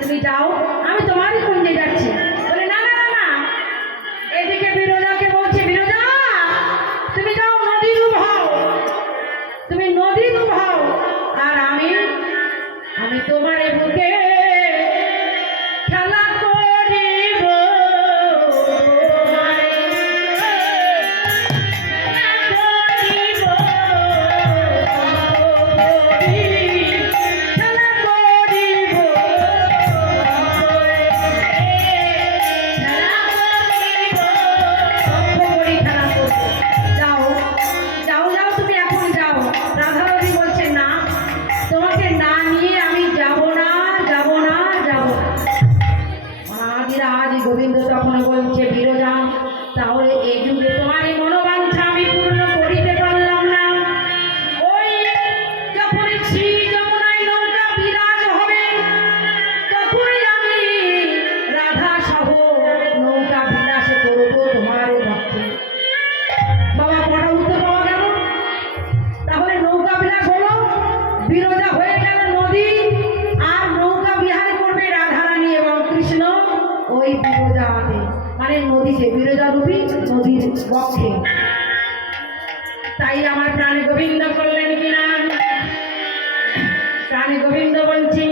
তুমি যাও আমি তোমারই সঙ্গে যাচ্ছি। বিরোধা হয়ে গেল নদী, আর নৌকা বিহার করবে রাধারানী এবং কৃষ্ণ। ওই বিরোধাতে মানে নদীতে বিরোধা রূপী নদীর পক্ষে। তাই আমার প্রাণী গোবিন্দ করলেন কিনা প্রাণী গোবিন্দ বলছি।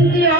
20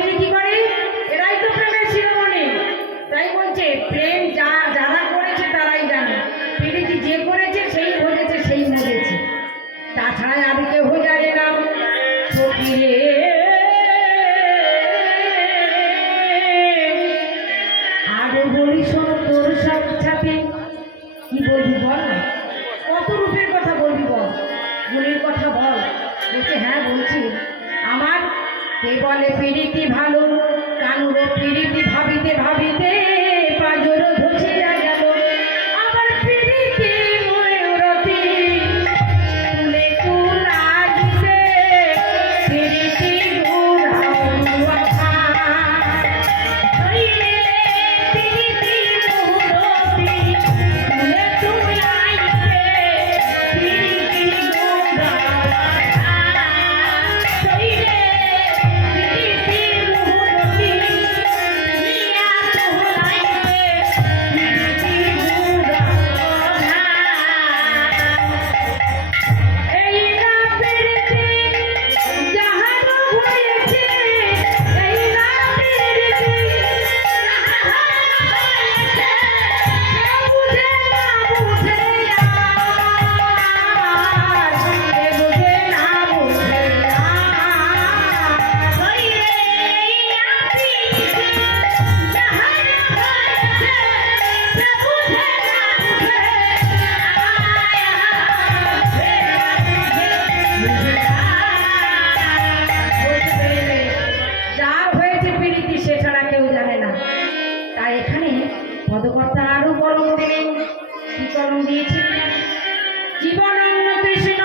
প্রবীর কি করে? এরাই তো প্রেমের শিরোমণি। তাই বলছে প্রেম জীবনান্ন কৃষ্ণ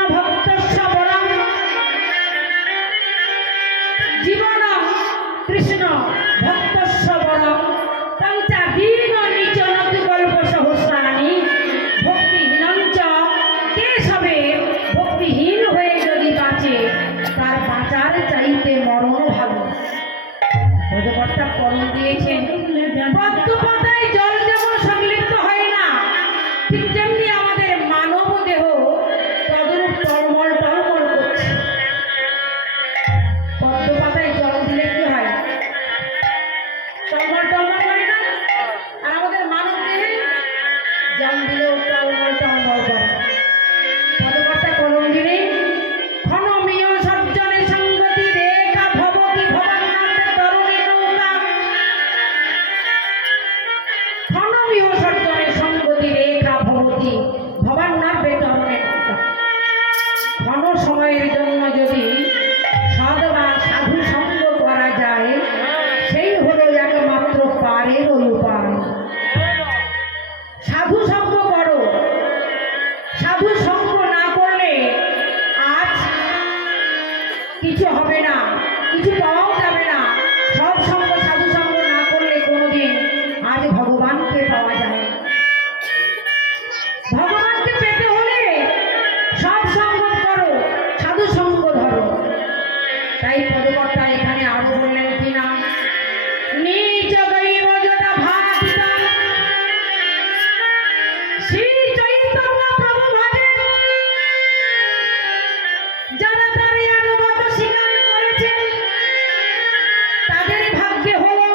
তাদের ভাগ্যে হলো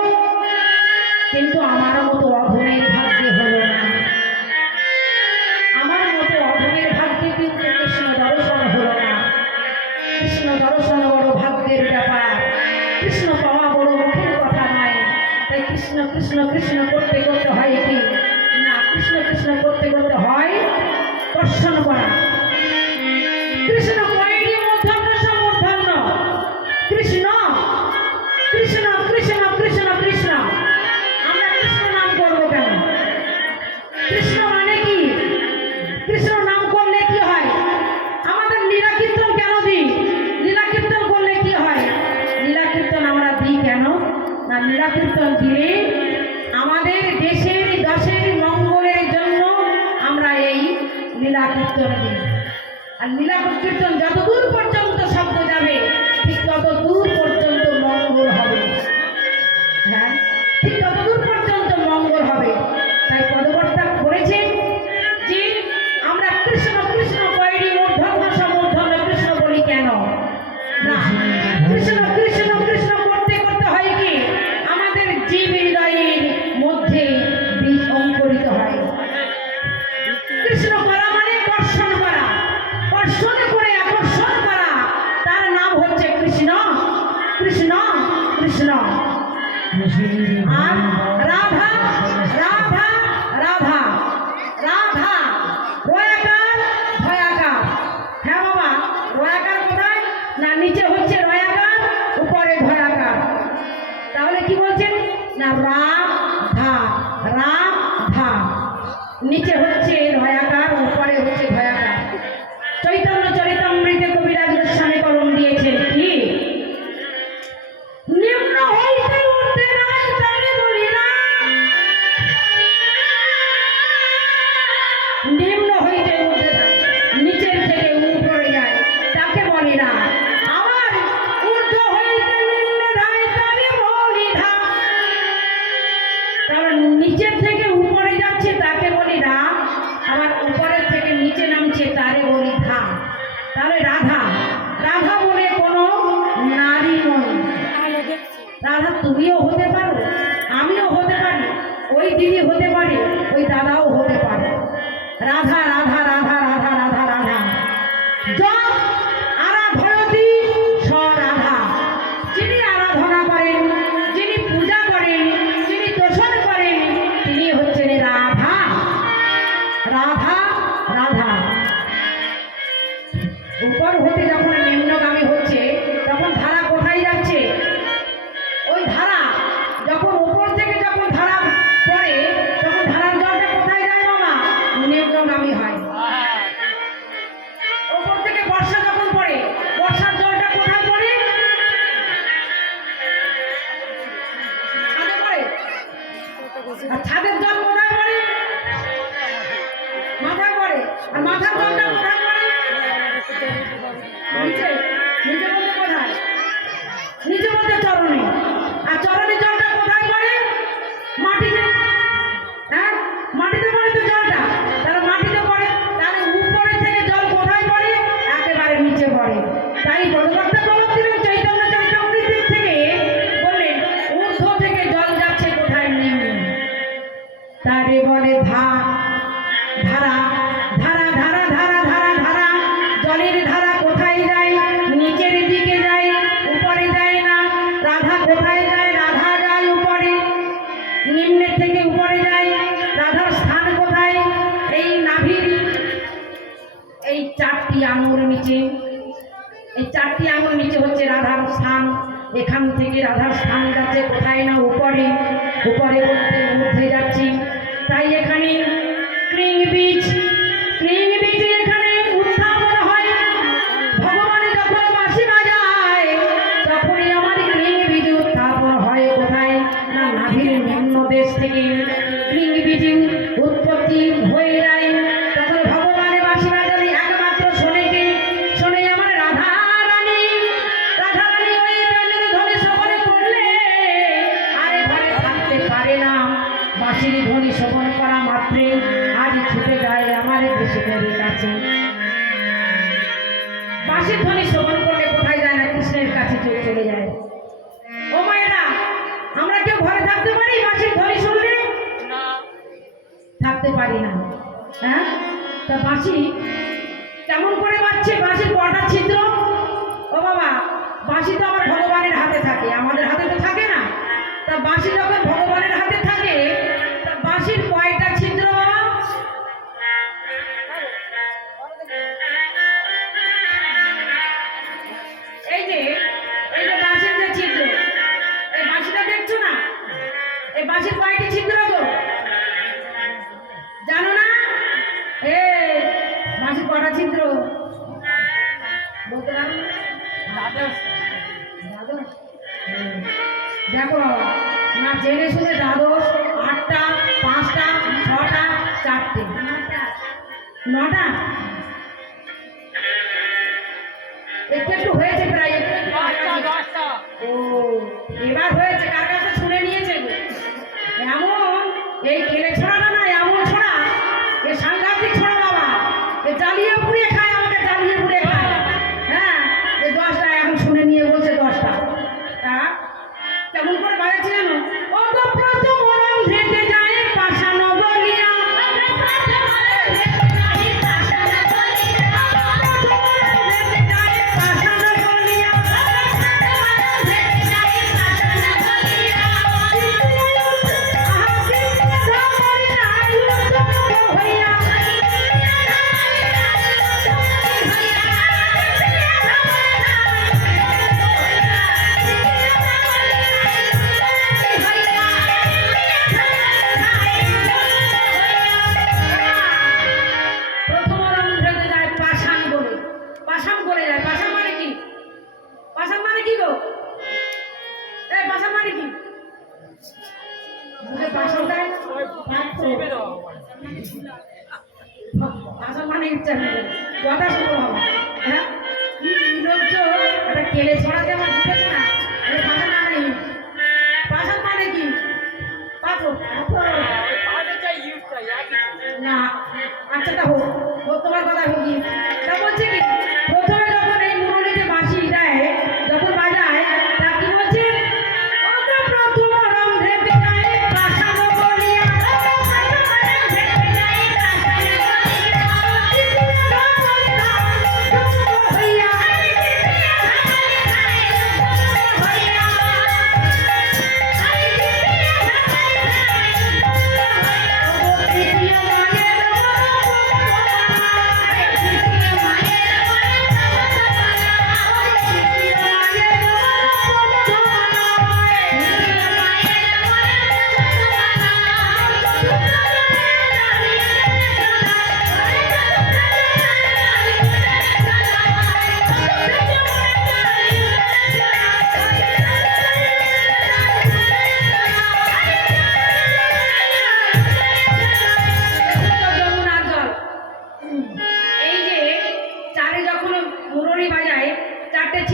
কিন্তু আমার মতো অভনের ভাগ্যে হলো না। আমার মতো অভনের ভাগ্যে কিন্তু কৃষ্ণ দর্শন হলো না। কৃষ্ণ দর্শন বড় ভাগ্যের ব্যাপার। কৃষ্ণ পাওয়া বড় মুখের কথা নয়। তাই কৃষ্ণ কৃষ্ণ কৃষ্ণ திட்டம் 你让他 পরাচিত্র দেখো না জেনে শুনে দ্বাদশ আটটা পাঁচটা ছটা চারটে। নটা? একটু একটু হয়েছে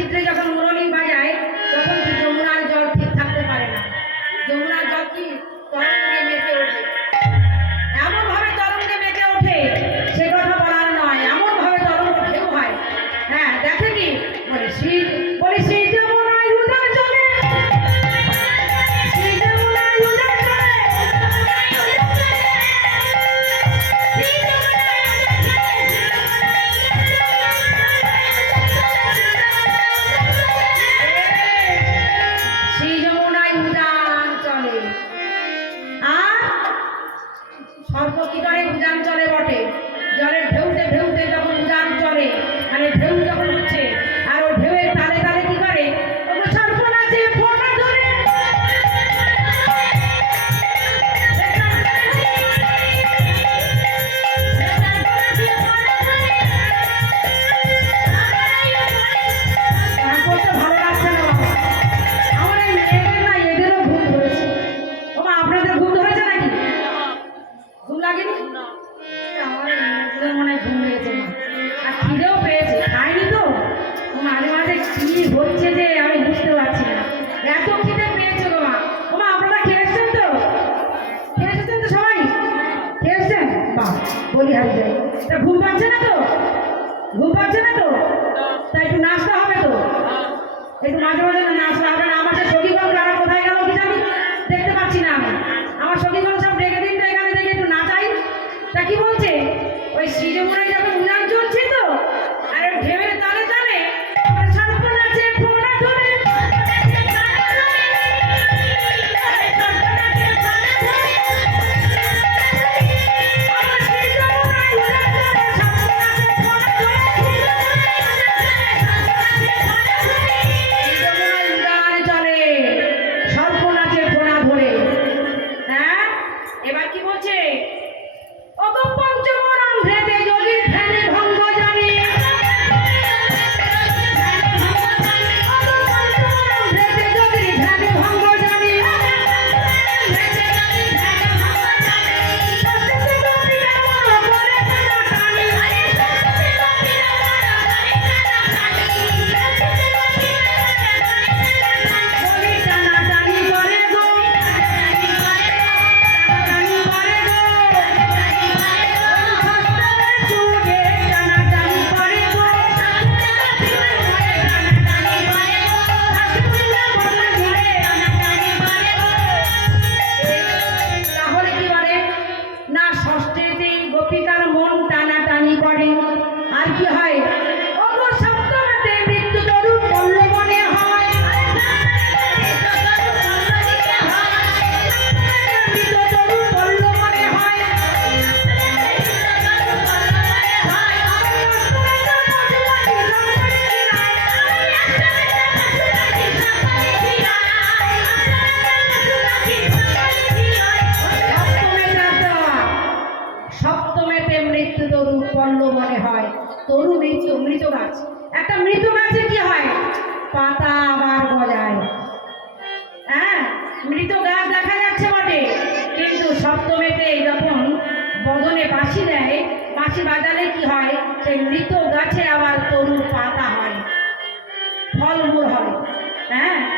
ছিদ্রে যখন গাছে আবার তরুর পাতা হয়। ফলমূল হয় হ্যাঁ?